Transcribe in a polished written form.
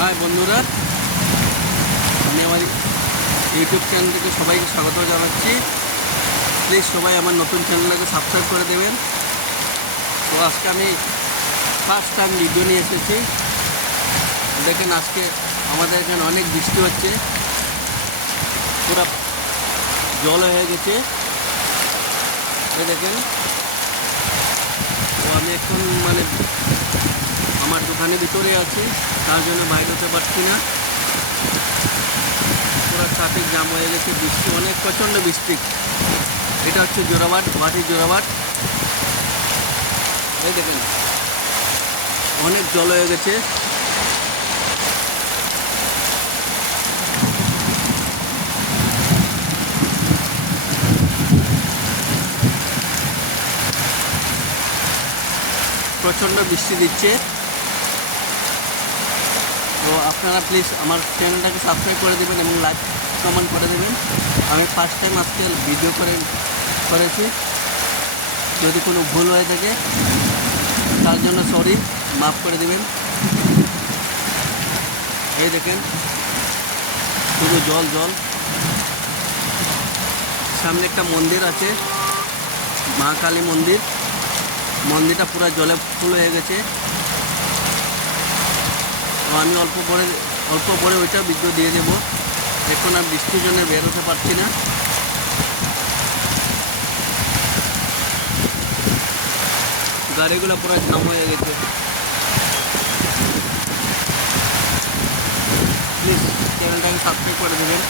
High বন্ধুরা, আমি আমার ইউটিউব চ্যানেল থেকে সবাইকে স্বাগত জানাচ্ছি। প্লিজ সবাই আমার নতুন চ্যানেলটাকে সাবস্ক্রাইব করে দেবেন। তো আজকে আমি ফার্স্ট টাইম ভিডিও নিয়ে এসেছি। দেখেন, আজকে আমাদের এখানে অনেক বৃষ্টি হচ্ছে, পুরো জল হয়ে গেছে। এই দেখেন, তো আমি এখন আমার দোকানের ভিতরে আছি, তার জন্য বাইরে হতে পারছি না। পুরো ট্রাফিক জ্যাম হয়ে গেছে, বৃষ্টি অনেক প্রচণ্ড বৃষ্টি। এটা হচ্ছে জোড়াবাট, গুয়াহাটি জোড়াবাট। এই দেখেন, অনেক জল হয়ে গেছে। প্রচণ্ড বৃষ্টি দিচ্ছে। তো আপনারা প্লিজ আমার চ্যানেলটাকে সাবস্ক্রাইব করে দেবেন এবং লাইক কমেন্ট করে দেবেন। আমি ফার্স্ট টাইম আজকে ভিডিও করেছি। যদি কোনো ভুল হয়ে থাকে তার জন্য সরি, মাফ করে দেবেন। এই দেখেন, শুধু জল জল। সামনে একটা মন্দির আছে, মা কালী মন্দির। মন্দিরটা পুরো জলে ফুল হয়ে গেছে। তো আমি অল্প পরে ওইটা ভিডিও দিয়ে দেবো। এখন আর বৃষ্টির জন্য বের হতে পারছি না। গাড়িগুলো পুরো জাম হয়ে গেছে। প্লিজ চ্যানেলটাকে সাবস্ক্রাইব করে দেবেন।